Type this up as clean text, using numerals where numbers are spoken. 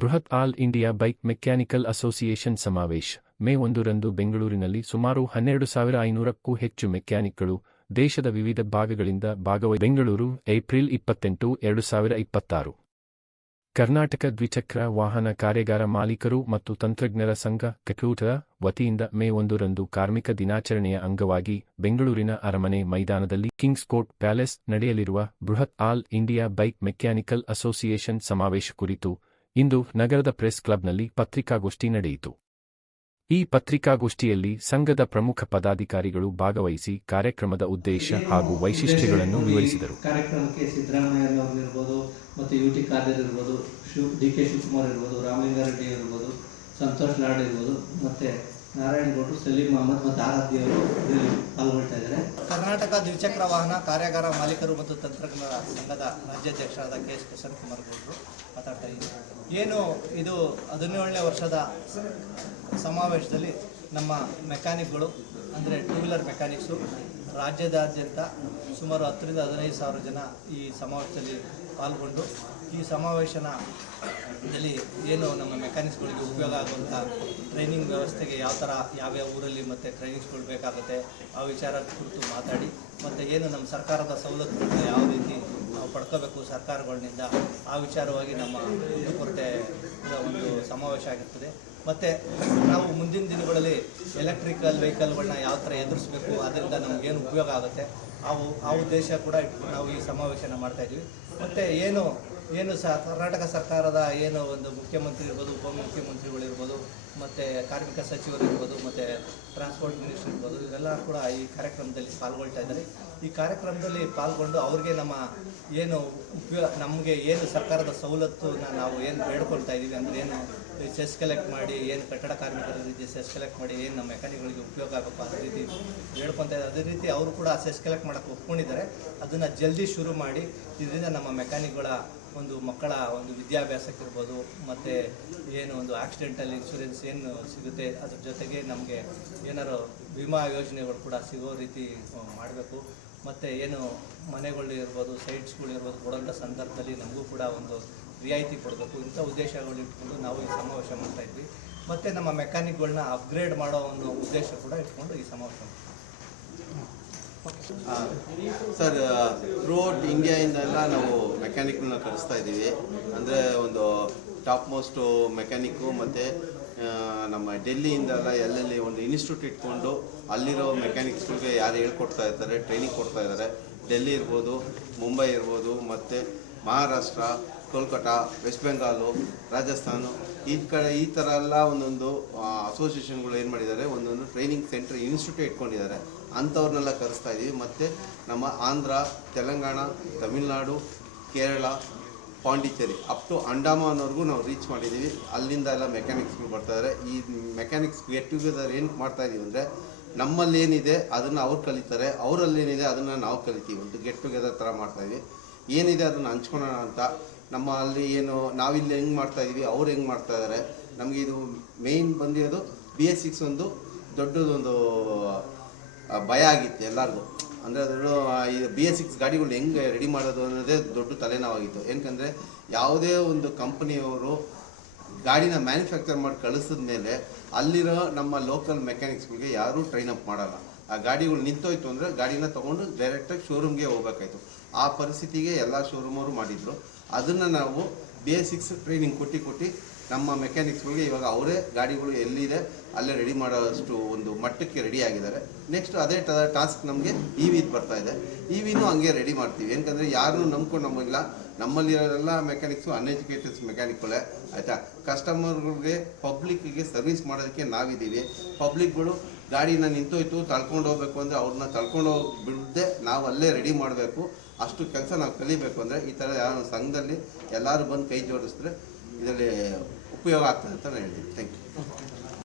ಬೃಹತ್ all India bike mechanical association ಸಮಾವೇಶ ಮೇ 1ರಂದು ಬೆಂಗಳೂರಿನಲ್ಲಿ ಸುಮಾರು 12,500ಕ್ಕೂ ಹೆಚ್ಚು ಮೆಕ್ಯಾನಿಕ್ಗಳು ದೇಶದ ವಿವಿಧ ಭಾಗಗಳಿಂದ ಬೆಂಗಳೂರು ಏಪ್ರಿಲ್ 28, 2026 ಕರ್ನಾಟಕ ದ್ವಿಚಕ್ರ ವಾಹನ ಕಾರ್ಯಾಗಾರ ಮಾಲೀಕರು ಮತ್ತು ತಂತ್ರಜ್ಞರ ಸಂಘ ಕಟೂಟದ ವತಿಯಿಂದ ಮೇ 1ರಂದು ಕಾರ್ಮಿಕ ದಿನಾಚರಣೆಯ ಅಂಗವಾಗಿ ಬೆಂಗಳೂರಿನ ಅರಮನೆ ಮೈದಾನದಲ್ಲಿ ಕಿಂಗ್ಸ್ ಕೋರ್ಟ್ ಪ್ಯಾಲೇಸ್ ನಡೆಯಲಿರುವ ಬೃಹತ್ all India bike mechanical association ಸಮಾವೇಶ ಕುರಿತು ಇಂದು ನಗರದ ಪ್ರೆಸ್ ಕ್ಲಬ್ನಲ್ಲಿ ಪತ್ರಿಕಾಗೋಷ್ಠಿ ನಡೆಯಿತು. ಈ ಪತ್ರಿಕಾಗೋಷ್ಠಿಯಲ್ಲಿ ಸಂಘದ ಪ್ರಮುಖ ಪದಾಧಿಕಾರಿಗಳು ಭಾಗವಹಿಸಿ ಕಾರ್ಯಕ್ರಮದ ಉದ್ದೇಶ ಹಾಗೂ ವೈಶಿಷ್ಟ್ಯಗಳನ್ನು ವಿವರಿಸಿದರು. ಕಾರ್ಯಕ್ರಮಕ್ಕೆ ಸಿದ್ದರಾಮಯ್ಯನವರಿರ್ಬೋದು ಮತ್ತು ಯುಟಿ ಖಾದರ್ ಇರ್ಬೋದು, ಡಿ.ಕೆ. ಶಿವಕುಮಾರ್ ಇರ್ಬೋದು, ರಾಮಲಿಂಗಾರೆಡ್ಡಿ ಇರ್ಬೋದು, ಸಂತೋಷ್ ಲಾಡ್ ಇರ್ಬೋದು, ಮತ್ತು ನಾರಾಯಣಗೌಡರು, ಸಲೀಂ ಅಹಮದ್ ಮತ್ತು ಆರಾಧ್ಯ ಅವರು ಇದರಲ್ಲಿ ಪಾಲ್ಗೊಳ್ತಾ ಇದ್ದಾರೆ. ಕರ್ನಾಟಕ ದ್ವಿಚಕ್ರ ವಾಹನ ಕಾರ್ಯಾಗಾರ ಮಾಲೀಕರು ಮತ್ತು ತಂತ್ರಜ್ಞರ ಸಂಘದ ರಾಜ್ಯಾಧ್ಯಕ್ಷರಾದ ಕೆ.ಎಸ್. ಕಿಶನ್ ಕುಮಾರ್ ಗೌಡರು ಮಾತಾಡ್ತಾ ಇದ್ದಾರೆ. ಏನು ಇದು 17ನೇ ವರ್ಷದ ಸಮಾವೇಶದಲ್ಲಿ ನಮ್ಮ ಮೆಕ್ಯಾನಿಕ್ಗಳು ಅಂದರೆ ಟೂ ವೀಲರ್ ಮೆಕ್ಯಾನಿಕ್ಸು ರಾಜ್ಯದಾದ್ಯಂತ ಸುಮಾರು 10ರಿಂದ 15,000 ಜನ ಈ ಸಮಾವೇಶದಲ್ಲಿ ಪಾಲ್ಗೊಂಡು ಈ ಸಮಾವೇಶದಲ್ಲಿ ಏನು ನಮ್ಮ ಮೆಕ್ಯಾನಿಕ್ಸ್ಗಳಿಗೆ ಉಪಯೋಗ ಆಗುವಂಥ ಟ್ರೈನಿಂಗ್ ವ್ಯವಸ್ಥೆಗೆ ಯಾವ್ಯಾವ ಊರಲ್ಲಿ ಮತ್ತು ಟ್ರೈನಿಂಗ್ಸ್ಗಳು ಬೇಕಾಗುತ್ತೆ ಆ ವಿಚಾರ ಕುರಿತು ಮಾತಾಡಿ, ಮತ್ತು ಏನು ನಮ್ಮ ಸರ್ಕಾರದ ಸವಲತ್ತುಗಳನ್ನ ಯಾವ ರೀತಿ ನಾವು ಪಡ್ಕೋಬೇಕು ಸರ್ಕಾರಗಳಿಂದ ಆ ವಿಚಾರವಾಗಿ ನಮ್ಮ ಕುಂದುಕೊರತೆ ಒಂದು ಸಮಾವೇಶ ಆಗಿರ್ತದೆ. ಮತ್ತು ನಾವು ಮುಂದಿನ ದಿನಗಳಲ್ಲಿ ಎಲೆಕ್ಟ್ರಿಕಲ್ ವೆಹಿಕಲ್ಗಳನ್ನ ಯಾವ ಥರ ಎದುರಿಸಬೇಕು, ಅದರಿಂದ ನಮಗೇನು ಉಪಯೋಗ ಆಗುತ್ತೆ ಆ ಉದ್ದೇಶ ಕೂಡ ಇಟ್ಕೊಂಡು ನಾವು ಈ ಸಮಾವೇಶನ ಮಾಡ್ತಾಯಿದ್ವಿ. ಮತ್ತು ಏನು ಕರ್ನಾಟಕ ಸರ್ಕಾರದ ಏನು ಒಂದು ಮುಖ್ಯಮಂತ್ರಿ ಇರ್ಬೋದು, ಉಪಮುಖ್ಯಮಂತ್ರಿಗಳಿರ್ಬೋದು, ಮತ್ತು ಕಾರ್ಮಿಕ ಸಚಿವರು ಇರ್ಬೋದು, ಮತ್ತು ಟ್ರಾನ್ಸ್ಪೋರ್ಟ್ ಮಿನಿಸ್ಟರ್ ಇರ್ಬೋದು, ಇವರೆಲ್ಲ ಕೂಡ ಈ ಕಾರ್ಯಕ್ರಮದಲ್ಲಿ ಪಾಲ್ಗೊಳ್ತಾ ಇದ್ದಾರೆ. ಈ ಕಾರ್ಯಕ್ರಮದಲ್ಲಿ ಪಾಲ್ಗೊಂಡು ಅವ್ರಿಗೆ ನಮ್ಮ ಏನು ನಮಗೆ ಏನು ಸರ್ಕಾರದ ಸವಲತ್ತನ್ನ ನಾವು ಏನು ಬೇಡ್ಕೊಳ್ತಾ ಇದ್ದೀವಿ ಅಂದರೆ ಏನು ಸೆಸ್ ಕಲೆಕ್ಟ್ ಮಾಡಿ, ಏನು ಕಟ್ಟಡ ಕಾರ್ಮಿಕರ ರೀತಿ ಸೆಸ್ ಕಲೆಕ್ಟ್ ಮಾಡಿ ಏನು ನಮ್ಮ ಮೆಕ್ಯಾನಿಕ್ಗಳಿಗೆ ಉಪಯೋಗ ಆಗಬೇಕು ಅದೇ ರೀತಿ ಬೇಡ್ಕೊತಾ ಇದ್ದಾರೆ. ಅದೇ ರೀತಿ ಅವರು ಕೂಡ ಸೆಸ್ ಕಲೆಕ್ಟ್ ಮಾಡೋಕ್ಕೆ ಒಪ್ಕೊಂಡಿದ್ದಾರೆ. ಅದನ್ನು ಜಲ್ದಿ ಶುರು ಮಾಡಿ ಇದರಿಂದ ನಮ್ಮ ಮೆಕ್ಯಾನಿಕ್ಗಳ ಒಂದು ಮಕ್ಕಳ ಒಂದು ವಿದ್ಯಾಭ್ಯಾಸಕ್ಕಿರ್ಬೋದು, ಮತ್ತು ಏನು ಒಂದು ಆಕ್ಸಿಡೆಂಟಲ್ ಇನ್ಶೂರೆನ್ಸ್ ಏನು ಸಿಗುತ್ತೆ, ಅದ್ರ ಜೊತೆಗೆ ನಮಗೆ ಏನಾರು ವಿಮಾ ಯೋಜನೆಗಳು ಕೂಡ ಸಿಗೋ ರೀತಿ ಮಾಡಬೇಕು. ಮತ್ತು ಏನು ಮನೆಗಳು ಇರ್ಬೋದು, ಸೈಟ್ಸ್ಗಳು ಇರ್ಬೋದು ಕೊಡೋಂಥ ಸಂದರ್ಭದಲ್ಲಿ ನಮಗೂ ಕೂಡ ಒಂದು ರಿಯಾಯಿತಿ ಕೊಡಬೇಕು. ಇಂಥ ಉದ್ದೇಶಗಳು ಇಟ್ಕೊಂಡು ನಾವು ಈ ಸಮಾವೇಶ ಮಾಡ್ತಾಯಿದ್ವಿ. ಮತ್ತು ನಮ್ಮ ಮೆಕ್ಯಾನಿಕ್ಗಳನ್ನ ಅಪ್ಗ್ರೇಡ್ ಮಾಡೋ ಒಂದು ಉದ್ದೇಶ ಕೂಡ ಇಟ್ಕೊಂಡು ಈ ಸಮಾವೇಶ ಸರ್, ಥ್ರೂಔಟ್ ಇಂಡಿಯಾಯಿಂದೆಲ್ಲ ನಾವು ಮೆಕ್ಯಾನಿಕ್ಗಳನ್ನ ಕರೆಸ್ತಾ ಇದ್ದೀವಿ. ಅಂದರೆ ಒಂದು ಟಾಪ್ ಮೋಸ್ಟು ಮೆಕ್ಯಾನಿಕ್ಕು ಮತ್ತು ನಮ್ಮ ಡೆಲ್ಲಿಯಿಂದೆಲ್ಲ ಎಲ್ಲೆಲ್ಲಿ ಒಂದು ಇನ್ಸ್ಟಿಟ್ಯೂಟ್ ಇಟ್ಕೊಂಡು ಅಲ್ಲಿರೋ ಮೆಕ್ಯಾನಿಕ್ಸ್ಗಳಿಗೆ ಯಾರು ಹೇಳ್ಕೊಡ್ತಾ ಇರ್ತಾರೆ, ಟ್ರೈನಿಂಗ್ ಕೊಡ್ತಾ ಇದ್ದಾರೆ. ಡೆಲ್ಲಿ ಇರ್ಬೋದು, ಮುಂಬೈ ಇರ್ಬೋದು, ಮತ್ತು ಮಹಾರಾಷ್ಟ್ರ, ಕೋಲ್ಕತ್ತಾ, ವೆಸ್ಟ್ ಬೆಂಗಾಲು, ರಾಜಸ್ಥಾನ ಈ ಥರ ಎಲ್ಲ ಒಂದೊಂದು ಅಸೋಸಿಯೇಷನ್ಗಳು ಏನು ಮಾಡಿದ್ದಾರೆ, ಒಂದೊಂದು ಟ್ರೈನಿಂಗ್ ಸೆಂಟರ್ ಇನ್ಸ್ಟಿಟ್ಯೂಟ್ ಇಟ್ಕೊಂಡಿದ್ದಾರೆ. ಅಂಥವ್ರನ್ನೆಲ್ಲ ಕರೆಸ್ತಾ ಇದ್ದೀವಿ. ಮತ್ತು ನಮ್ಮ ಆಂಧ್ರ, ತೆಲಂಗಾಣ, ತಮಿಳ್ನಾಡು, ಕೇರಳ, ಪಾಂಡಿಚೇರಿ ಅಪ್ ಟು ಅಂಡಮಾನ್ವರೆಗೂ ನಾವು ರೀಚ್ ಮಾಡಿದ್ದೀವಿ. ಅಲ್ಲಿಂದ ಎಲ್ಲ ಮೆಕ್ಯಾನಿಕ್ಸ್ಗಳು ಬರ್ತಾಯಿದ್ದಾರೆ. ಈ ಮೆಕ್ಯಾನಿಕ್ಸ್ ಗೆಟ್ ಟುಗೆದರ್ ಏನು ಮಾಡ್ತಾಯಿದ್ದೀವಿ ಅಂದರೆ, ನಮ್ಮಲ್ಲಿ ಏನಿದೆ ಅದನ್ನು ಅವ್ರು ಕಲಿತಾರೆ, ಅವರಲ್ಲಿ ಏನಿದೆ ಅದನ್ನು ನಾವು ಕಲಿತೀವಿ. ಒಂದು ಗೆಟ್ ಟುಗೆದರ್ ಥರ ಮಾಡ್ತಾಯಿದ್ವಿ. ಏನಿದೆ ಅದನ್ನು ಹಂಚ್ಕೊಳ್ಳೋಣ ಅಂತ. ನಮ್ಮಲ್ಲಿ ಏನು ನಾವಿಲ್ಲಿ ಹೆಂಗೆ ಮಾಡ್ತಾಯಿದ್ವಿ, ಅವ್ರು ಹೆಂಗೆ ಮಾಡ್ತಾಯಿದ್ದಾರೆ. ನಮಗೆ ಇದು ಮೇಯ್ನ್ ಬಂದಿರೋದು BS6 ಒಂದು ದೊಡ್ಡದೊಂದು ಭಯ ಆಗಿತ್ತು ಎಲ್ಲರಿಗೂ. ಅಂದರೆ ಅದು ಈ BS6 ಗಾಡಿಗಳು ಹೆಂಗೆ ರೆಡಿ ಮಾಡೋದು ಅನ್ನೋದೇ ದೊಡ್ಡ ತಲೆನೋವಾಗಿತ್ತು. ಏನಕ್ಕಂದರೆ ಯಾವುದೇ ಒಂದು ಕಂಪ್ನಿಯವರು ಗಾಡಿನ ಮ್ಯಾನುಫ್ಯಾಕ್ಚರ್ ಮಾಡಿ ಕಳಿಸಿದ ಮೇಲೆ ಅಲ್ಲಿರೋ ನಮ್ಮ ಲೋಕಲ್ ಮೆಕ್ಯಾನಿಕ್ಸ್ಗಳಿಗೆ ಯಾರೂ ಟ್ರೈನ್ ಅಪ್ ಮಾಡಲ್ಲ. ಆ ಗಾಡಿಗಳು ನಿಂತೋಯ್ತು ಅಂದರೆ ಗಾಡಿನ ತೊಗೊಂಡು ಡೈರೆಕ್ಟಾಗಿ ಶೋರೂಮ್ಗೆ ಹೋಗ್ಬೇಕಾಯ್ತು. ಆ ಪರಿಸ್ಥಿತಿಗೆ ಎಲ್ಲ ಶೋರೂಮವರು ಮಾಡಿದರು. ಅದನ್ನು ನಾವು BS6 ಟ್ರೈನಿಂಗ್ ಕೊಟ್ಟು ನಮ್ಮ ಮೆಕ್ಯಾನಿಕ್ಸ್ಗಳಿಗೆ ಇವಾಗ ಅವರೇ ಗಾಡಿಗಳು ಎಲ್ಲಿದೆ ಅಲ್ಲೇ ರೆಡಿ ಮಾಡೋಷ್ಟು ಒಂದು ಮಟ್ಟಕ್ಕೆ ರೆಡಿ ಆಗಿದ್ದಾರೆ. ನೆಕ್ಸ್ಟ್ ಅದೇ ಟಾಸ್ಕ್ ನಮಗೆ EVದು ಬರ್ತಾಯಿದೆ. EVನೂ ಹಂಗೆ ರೆಡಿ ಮಾಡ್ತೀವಿ. ಏನಕ್ಕಂದರೆ ಯಾರೂ ನಮಗಿಲ್ಲ. ನಮ್ಮಲ್ಲಿರೋರೆಲ್ಲ ಮೆಕ್ಯಾನಿಕ್ಸು ಅನ್ಎಜುಕೇಟೆಡ್ಸ್ ಮೆಕ್ಯಾನಿಕ್ಗಳೇ, ಆಯಿತಾ. ಕಸ್ಟಮರ್ಗಳಿಗೆ ಪಬ್ಲಿಕ್ಕಿಗೆ ಸರ್ವಿಸ್ ಮಾಡೋದಕ್ಕೆ ನಾವಿದ್ದೀವಿ. ಪಬ್ಲಿಕ್ಗಳು ಗಾಡಿನ ನಿಂತೋಯ್ತು ತಳ್ಕೊಂಡು ಹೋಗ್ಬೇಕು ಅಂದರೆ ಅವ್ರನ್ನ ತಳ್ಕೊಂಡು ಹೋಗಿ ಬಿಡದೆ ನಾವು ಅಲ್ಲೇ ರೆಡಿ ಮಾಡಬೇಕು. ಅಷ್ಟು ಕೆಲಸ ನಾವು ಕಲಿಬೇಕು. ಅಂದರೆ ಈ ಥರ ಸಂಘದಲ್ಲಿ ಎಲ್ಲರೂ ಬಂದು ಕೈ ಜೋಡಿಸಿದ್ರೆ ಇದರಲ್ಲಿ ಉಪಯೋಗ ಆಗ್ತದೆ ಅಂತ ನಾನು ಹೇಳ್ತೀನಿ. Thank you.